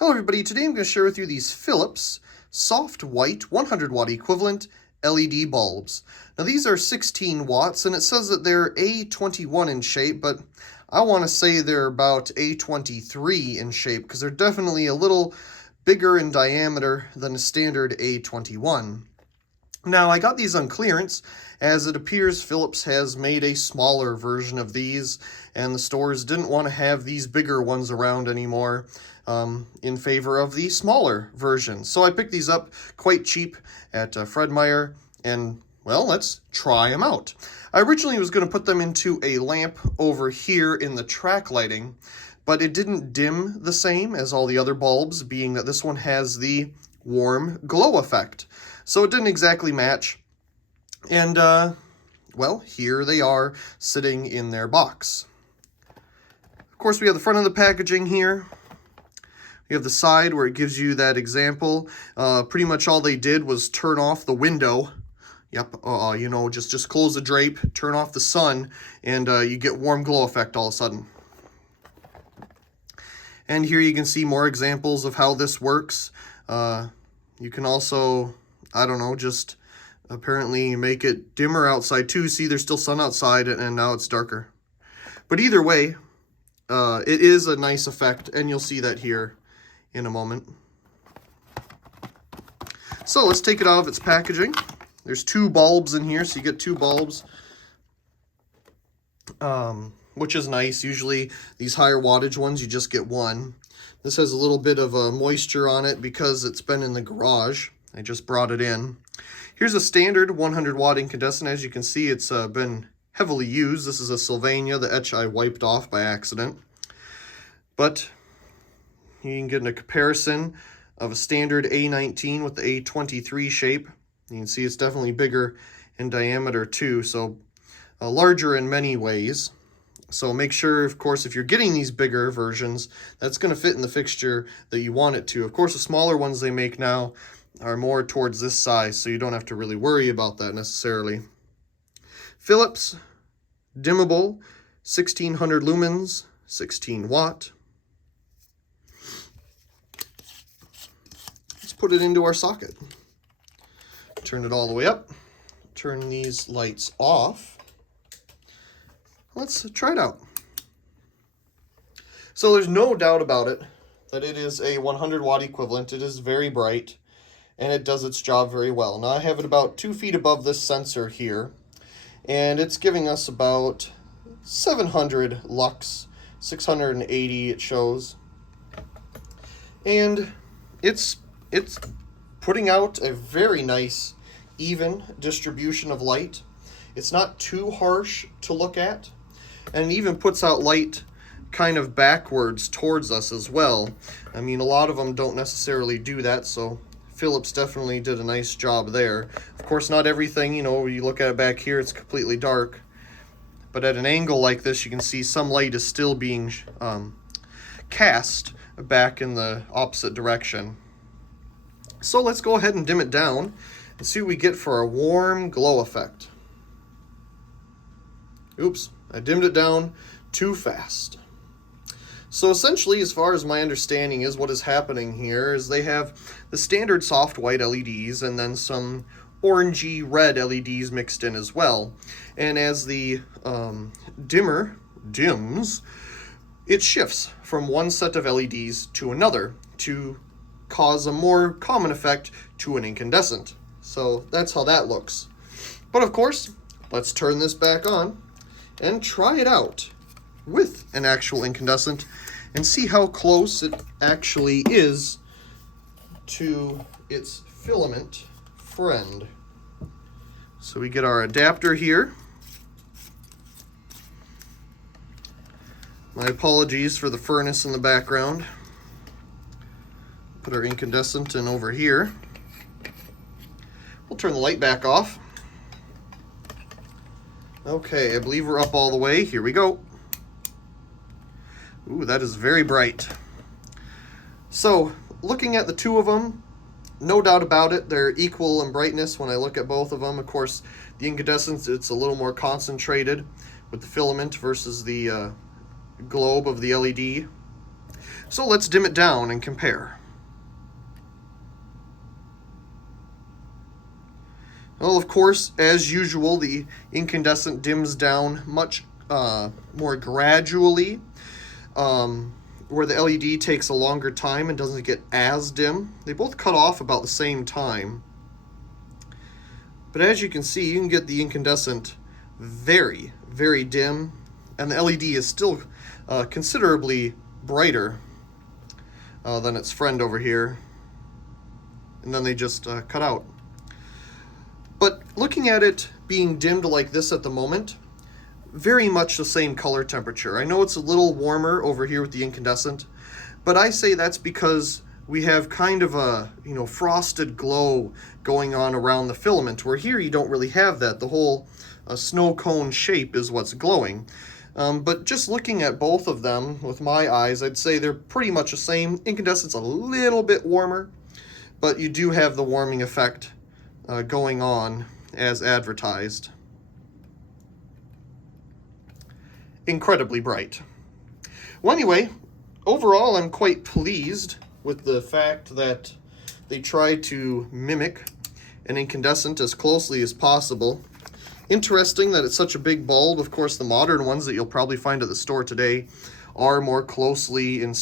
Hello everybody, today I'm going to share with you these Philips soft white 100 watt equivalent LED bulbs. Now these are 16 watts and it says that they're A21 in shape, but I want to say they're about A23 in shape because they're definitely a little bigger in diameter than a standard A21. Now I got these on clearance as it appears Philips has made a smaller version of these and the stores didn't want to have these bigger ones around anymore in favor of the smaller version. So I picked these up quite cheap at Fred Meyer and well, let's try them out. I originally was going to put them into a lamp over here in the track lighting, but it didn't dim the same as all the other bulbs, being that this one has the warm glow effect. So it didn't exactly match. And, well, here they are sitting in their box. Of course, we have the front of the packaging here. We have the side where it gives you that example. Pretty much all they did was turn off the window. Yep, you know, just close the drape, turn off the sun, and you get warm glow effect all of a sudden. And here you can see more examples of how this works. You can also, I don't know, just apparently make it dimmer outside too. See, there's still sun outside and now it's darker. But either way, it is a nice effect, and you'll see that here in a moment. So let's take it out of its packaging. There's two bulbs in here, so you get two bulbs, which is nice. Usually these higher wattage ones, you just get one. This has a little bit of moisture on it because it's been in the garage. I just brought it in. Here's a standard 100 watt incandescent. As you can see, it's been heavily used. This is a Sylvania. The etch I wiped off by accident. But you can get a comparison of a standard A19 with the A23 shape. You can see it's definitely bigger in diameter too, so larger in many ways. So make sure, of course, if you're getting these bigger versions, that's going to fit in the fixture that you want it to. Of course, the smaller ones they make now are more towards this size, so you don't have to really worry about that necessarily. Philips, dimmable, 1600 lumens, 16 watt. Let's put it into our socket. Turn it all the way up. Turn these lights off. Let's try it out. So there's no doubt about it that it is a 100 watt equivalent. It is very bright and it does its job very well. Now I have it about 2 feet above this sensor here, and it's giving us about 700 lux, 680 it shows. And it's putting out a very nice even distribution of light. It's not too harsh to look at, and it even puts out light kind of backwards towards us as well. I mean, a lot of them don't necessarily do that, so Philips definitely did a nice job there. Of course, not everything, you know, when you look at it back here, it's completely dark, but at an angle like this, you can see some light is still being cast back in the opposite direction. So let's go ahead and dim it down and see what we get for a warm glow effect. Oops, I dimmed it down too fast. So essentially, as far as my understanding is, what is happening here is they have the standard soft white LEDs and then some orangey red LEDs mixed in as well. And as the dimmer dims, it shifts from one set of LEDs to another to cause a more common effect to an incandescent. So that's how that looks. But of course, let's turn this back on and try it out with an actual incandescent and see how close it actually is to its filament friend. So we get our adapter here. My apologies for the furnace in the background. Put our incandescent in over here. We'll turn the light back off. Okay, I believe we're up all the way. Here we go. Ooh, that is very bright. So, looking at the two of them, no doubt about it, they're equal in brightness when I look at both of them. Of course, the incandescence, it's a little more concentrated with the filament versus the globe of the LED. So let's dim it down and compare. Well, of course, as usual, the incandescent dims down much more gradually, where the LED takes a longer time and doesn't get as dim. They both cut off about the same time. But as you can see, you can get the incandescent very, very dim, and the LED is still considerably brighter than its friend over here. And then they just cut out. But looking at it being dimmed like this at the moment, very much the same color temperature. I know it's a little warmer over here with the incandescent, but I say that's because we have kind of a, frosted glow going on around the filament, where here you don't really have that. The whole snow cone shape is what's glowing. But just looking at both of them with my eyes, I'd say they're pretty much the same. Incandescent's a little bit warmer, but you do have the warming effect going on as advertised. Incredibly bright. Well, anyway, overall I'm quite pleased with the fact that they tried to mimic an incandescent as closely as possible. Interesting that it's such a big bulb. Of course, the modern ones that you'll probably find at the store today are more close in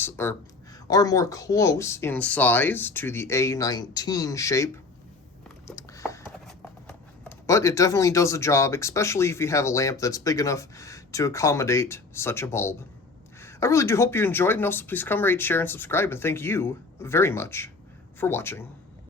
size to the A19 shape. But it definitely does the job, especially if you have a lamp that's big enough to accommodate such a bulb. I really do hope you enjoyed, and also please come rate, share, and subscribe, and thank you very much for watching.